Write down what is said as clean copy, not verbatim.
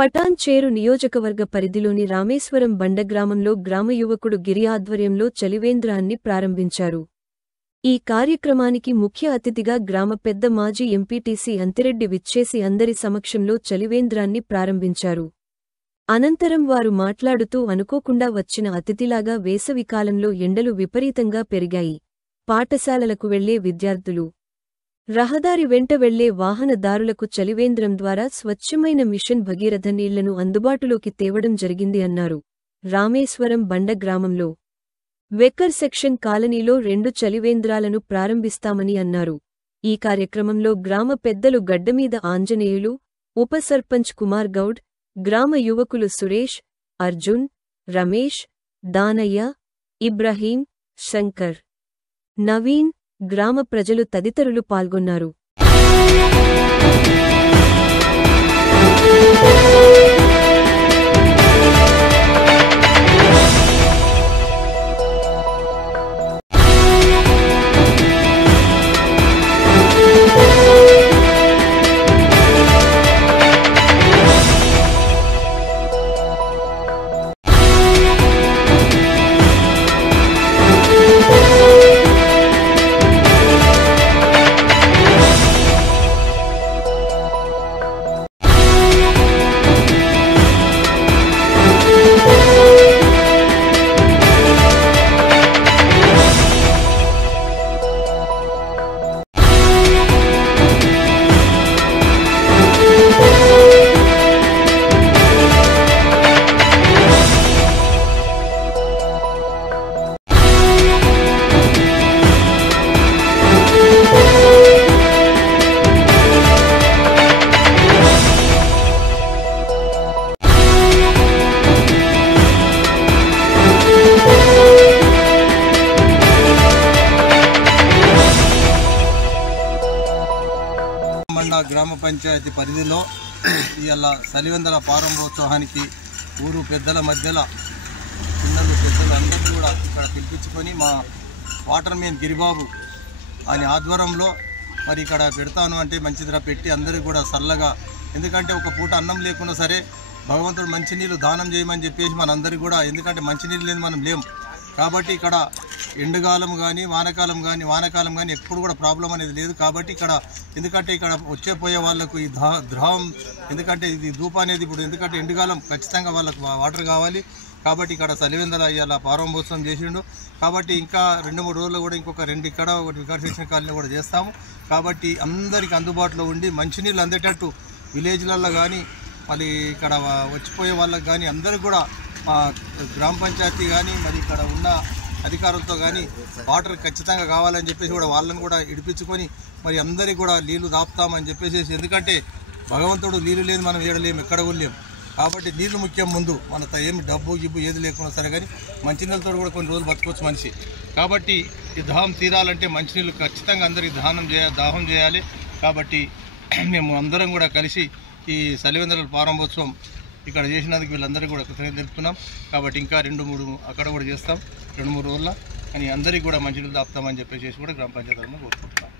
పటాన్చేరు నియోజకవర్గ పరిధిలోని రామేశ్వరం బండ గ్రామంలో గ్రామ యువకుడు గిరి ఆధ్వర్యంలో చలివేంద్రాన్ని ప్రారంభించారు. ఈ కార్యక్రమానికి ముఖ్య అతిథిగా గ్రామ పెద్ద మాజీ ఎంపీటీసీ అంతిరెడ్డి విచ్చేసి అందరి సమక్షంలో చలివేంద్రాన్ని ప్రారంభించారు. అనంతరం వారు మాట్లాడుతూ అనుకోకుండా వచ్చిన అతిథిలాగా వేసవికాలంలో ఎండలు విపరీతంగా పెరిగాయి. పాఠశాలలకు వెళ్లే విద్యార్థులు, రహదారి వెంట వెళ్లే వాహనదారులకు చలివేంద్రం ద్వారా స్వచ్ఛమైన మిషన్ భగీరథ నీళ్లను అందుబాటులోకి తేవడం జరిగింది అన్నారు. రామేశ్వరం బండ గ్రామంలో వెక్కర్ సెక్షన్ కాలనీలో 2 చలివేంద్రాలను ప్రారంభిస్తామని అన్నారు. ఈ కార్యక్రమంలో గ్రామ పెద్దలు గడ్డమీద ఆంజనేయులు, ఉప సర్పంచ్ కుమార్ గౌడ్, గ్రామ యువకులు సురేష్, అర్జున్, రమేష్, దానయ్య, ఇబ్రహీం, శంకర్, నవీన్, గ్రామ ప్రజలు తదితరులు పాల్గొన్నారు. గ్రామ పంచాయతీ పరిధిలో ఇవాళ చలివేంద్ర ప్రారంభోత్సవానికి ఊరు పెద్దల మధ్యలో పిల్లలు పెద్దలు అందరూ కూడా ఇక్కడ పిలిపించుకొని మా వాటర్ మెయిన్ గిరిబాబు ఆయన ఆధ్వర్యంలో మరి ఇక్కడ పెడతాను అంటే మంచిదిరా పెట్టి అందరికీ కూడా చల్లగా, ఎందుకంటే ఒక పూట అన్నం లేకున్నా సరే భగవంతుడు మంచినీళ్ళు దానం చేయమని చెప్పేసి మనందరికీ కూడా, ఎందుకంటే మంచినీళ్ళు లేని మనం లేం కాబట్టి ఇక్కడ ఎండుకాలం కానీ వానకాలం కానీ ఎప్పుడు కూడా ప్రాబ్లం అనేది లేదు. కాబట్టి ఇక్కడ ఎందుకంటే ఇక్కడ వచ్చే పోయే వాళ్ళకు ఈ ద్రవం, ఎందుకంటే ఇది ధూప అనేది ఇప్పుడు ఎందుకంటే ఎండుకాలం ఖచ్చితంగా వాళ్ళకు వాటర్ కావాలి కాబట్టి ఇక్కడ చలివేంద్ర ఇవాళ ప్రారంభోత్సవం చేసిండు. కాబట్టి ఇంకా 2-3 రోజుల్లో కూడా ఇంకొక 2 ఇక్కడ ఒకటి వికాస్ సెక్షన్ కాలనీ కూడా చేస్తాము. కాబట్టి అందరికీ అందుబాటులో ఉండి మంచినీళ్ళు అందేటట్టు విలేజ్లలో కానీ మళ్ళీ ఇక్కడ వచ్చిపోయే వాళ్ళకి కానీ అందరికీ కూడా మా గ్రామ పంచాయతీ కానీ మరి ఇక్కడ ఉన్న అధికారులతో కానీ వాటర్ ఖచ్చితంగా కావాలని చెప్పేసి కూడా వాళ్ళని కూడా ఇడిపించుకొని మరి అందరికీ కూడా నీళ్లు దాపుతామని చెప్పేసి, ఎందుకంటే భగవంతుడు నీళ్ళు లేదు మనం ఏడలేము ఎక్కడ ఊళ్ళేము కాబట్టి నీళ్లు ముఖ్యం. ముందు మన ఏమి డబ్బు గిబ్బు ఏది లేకుండా సరే కానీ మంచినీళ్ళతో కూడా కొన్ని రోజులు బతకొచ్చు మనిషి. కాబట్టి ఈ దాహం తీరాలంటే మంచినీళ్ళు ఖచ్చితంగా అందరికీ దాహం చేయాలి. కాబట్టి మేము అందరం కూడా కలిసి ఈ చలివేంద్రాల ప్రారంభోత్సవం ఇక్కడ చేసినందుకు వీళ్ళందరికీ కూడా కృతజ్ఞతలు తెలుపుతున్నాం. కాబట్టి ఇంకా 2-3 అక్కడ కూడా చేస్తాం 2-3 రోజుల్లో, కానీ అందరికీ కూడా మంచినీళ్ళు దాపుతామని చెప్పేసి కూడా గ్రామ పంచాయతీ కోరుకుంటున్నాం.